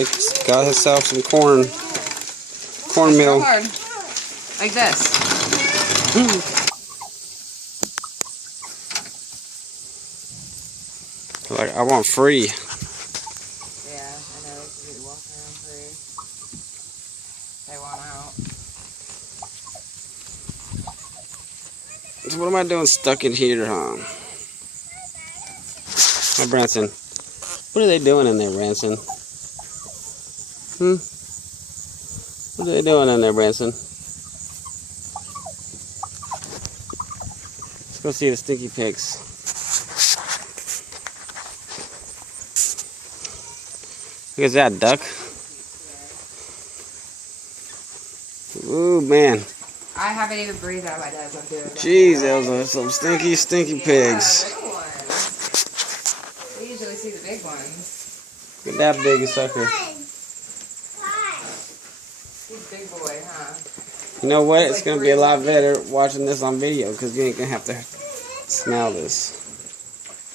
like got himself some cornmeal. Hard. Like this. Like I want free. Yeah, I know. You can walk around free. They want out. So what am I doing stuck in here, huh? Hey, Branson. What are they doing in there, Branson? What are they doing in there, Branson? Let's go see the stinky pigs. Look at that duck. Ooh, man. I haven't even breathed out of my nose. I'm doing that. Jeez, those are some stinky pigs. Yeah, little ones. We usually see the big ones. Look at that big sucker. He's a big boy, huh? You know what? It's going to be a lot better watching this on video because you ain't going to have to smell this.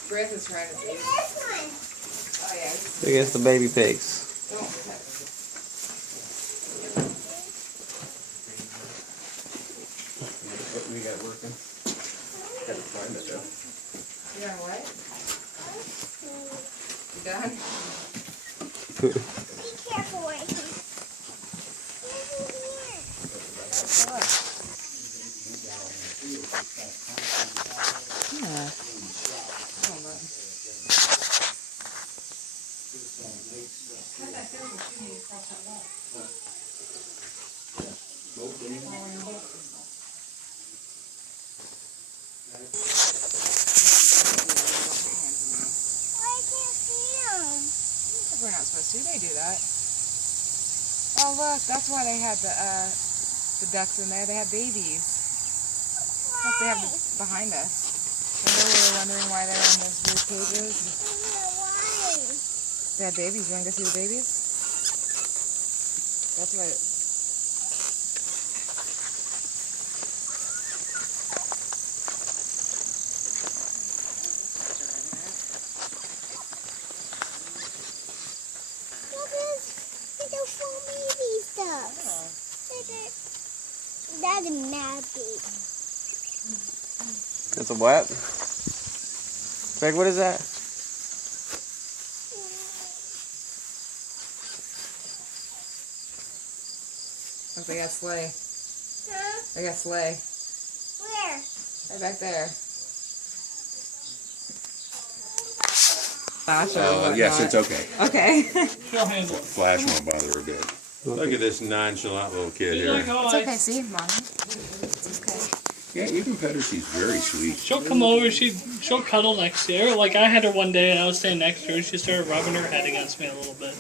Griff is trying to see. Oh, yeah. Look at the baby pigs. Don't touch. What we got working? Got to find it though. You done what? You done? Be careful right here. Yeah. Hold on. I can't see them. We're not supposed to. They do that. Oh look, that's why they had the ducks in there. They had babies. Look, they have behind us. Remember we were wondering why they were in those weird cages? Why? They had babies. You want to go see the babies? That's what. Look at little four baby stuff. That's a mad big. That's a what? Greg, what is that? Look, they got sleigh. Huh? They got sleigh. Where? Right back there. Flash Yes, it's okay. Okay. She'll handle it. Flash won't bother her good. Look at this nonchalant little kid She's like, here. oh, It's okay, see, Mommy. It's okay. Yeah, you can pet her. She's very sweet. She'll come over. She'll cuddle next to her. Like I had her one day, and I was standing next to her. She started rubbing her head against me a little bit.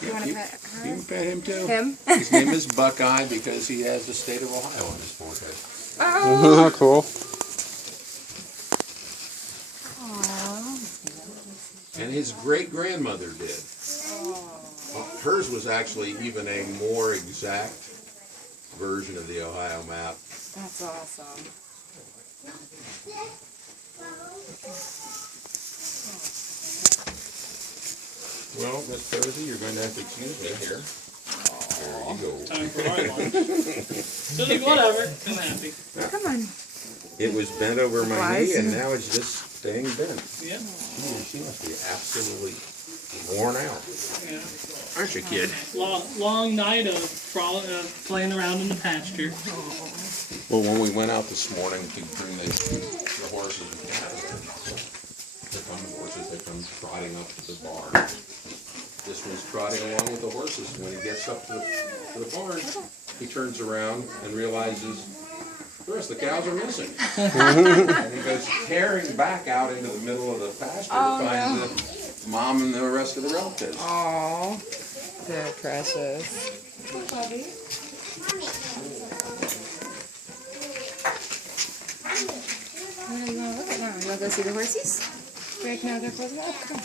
You want to You pet her? can pet him too. Him? His name is Buckeye because he has the state of Ohio on his forehead. Oh. Cool. And his great-grandmother did. Hers was actually even a more exact version of the Ohio map. That's awesome. Well, Miss Posey, you're going to have to excuse me here. There you go. Time for our lunch. So like, whatever. I'm happy. Come on. It was bent over my Flies? knee, and now it's just staying bent. Yeah. She must be absolutely worn out. Yeah. Aren't you, kid? Long night of playing around in the pasture. Well, when we went out this morning to bring the horses and cattle, the horses that come trotting up to the barn. This one's trotting along with the horses. When he gets up to the barn, he turns around and realizes the rest of the cows are missing. And he goes tearing back out into the middle of the pasture to find the mom and the rest of the relatives. Aww. They're precious. Hey, buddy. What do you want to look at now? You want to go see the horses? Right now they're closing up. Come on.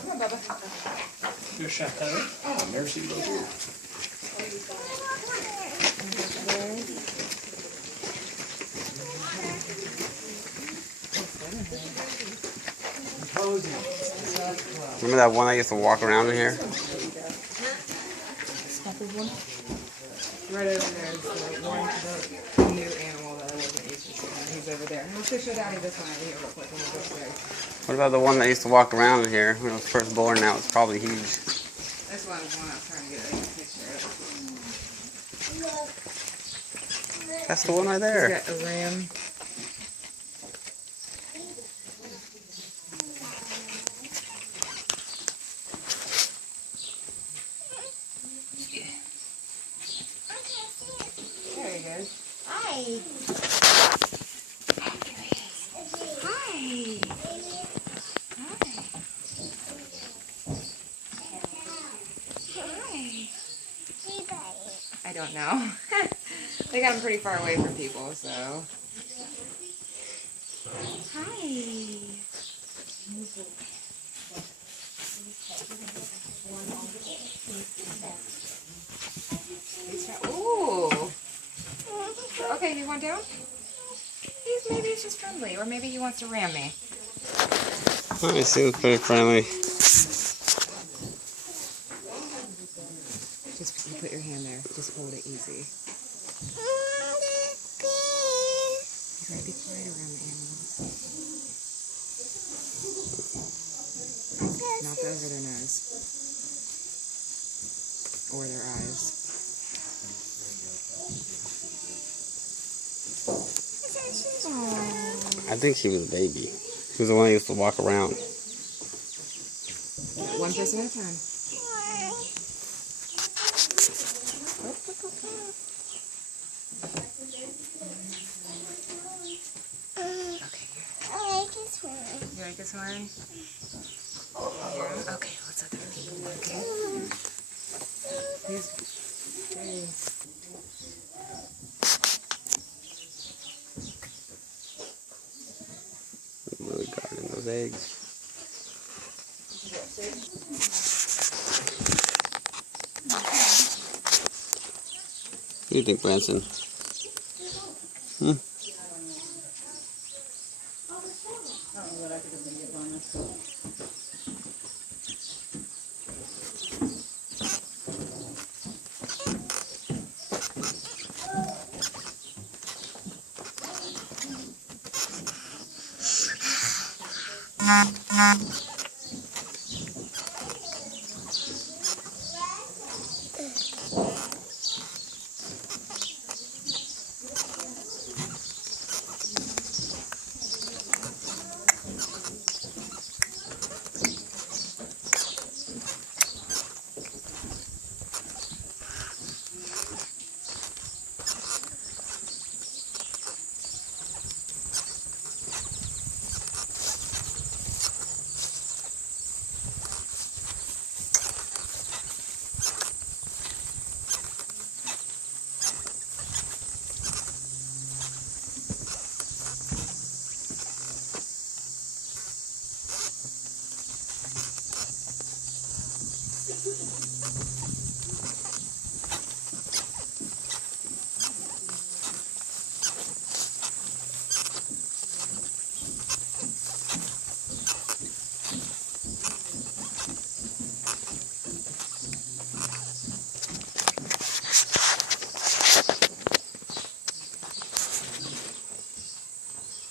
Come on, Bubba. Your chateau. Ah, merci beaucoup. Remember that one I used to walk around in here? Right over there is the one, the new animal that I wasn't used to seeing. He's over there. Let's just show Daddy this one over here real quick when we go upstairs. What about the one that used to walk around in here when it was first born? Now it's probably huge. This one is one I was trying to get a picture of. That's the one right He's there. got a ram. There he goes. Hi. Hi. I don't know. They got him pretty far away from people, so. Hi. Ooh. Okay, you want down? Maybe he's just friendly, or maybe he wants to ram me. Oh, he seems pretty friendly. Just you put your hand there. Just hold it easy. You gotta be quiet around the animals. Not over their nose. Or their eyes. I think he was a baby. He was the one that used to walk around. One person at a time. Okay. I like this one. You like this one? Yeah. Okay, let's let them eat. Okay. Here's. Really guarding those eggs. What do you think, Branson? Hmm?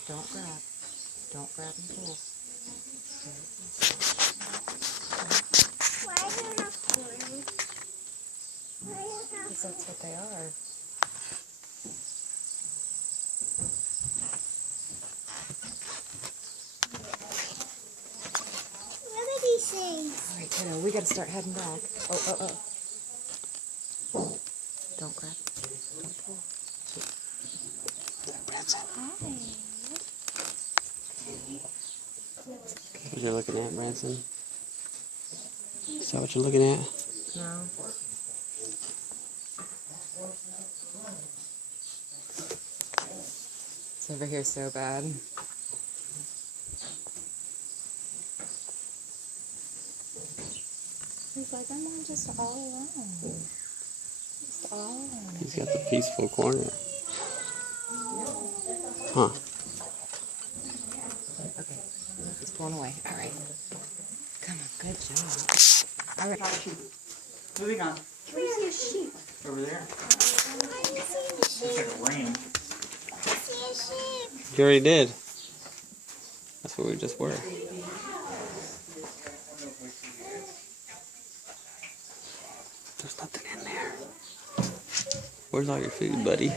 Don't grab. Don't grab and pull. Why do you have horns? Why do you have Because that's what they are. What are these things? Alright, kiddo, we gotta start heading back. Oh. Don't grab. Don't pull. What you're looking at, Branson? Is that what you're looking at? No. It's over here so bad. He's like, I'm just all alone. Just all alone. He's got the peaceful corner. Huh. Okay. It's pulling away. Alright. Good job. All right. Moving on. Can we see a sheep? Over there. I want to see a sheep. Looks like a ram. I see a sheep. You already did. That's where we just were. There's nothing in there. Where's all your food, buddy?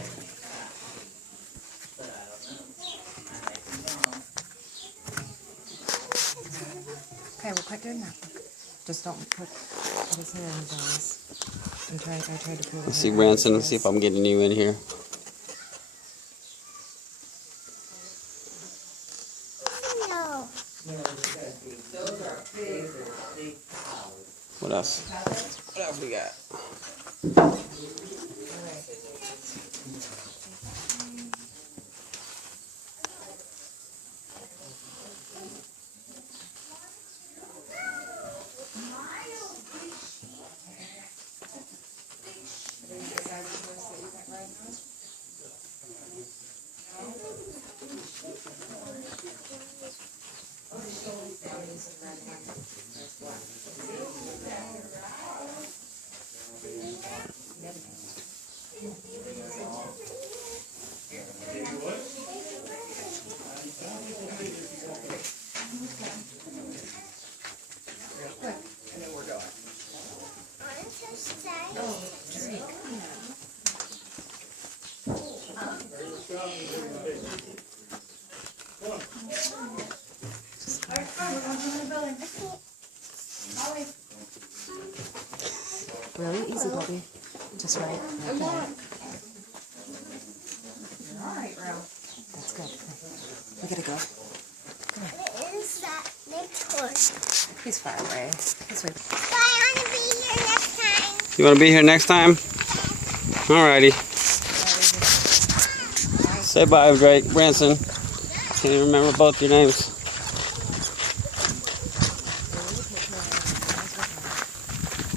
Okay, we'll quit doing that. Just don't put his hair in his eyes. I tried to pull Let's see, Branson. Let's see if I'm getting you in here. No. What else? What else we got? Really easy, Bobby. Just right there. That's good. We gotta go. What is that next one? He's far away. This way. So I want to be here next time. You want to be here next time? Alrighty. Say bye, Drake. Branson. Can't even remember both your names.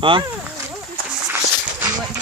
Huh?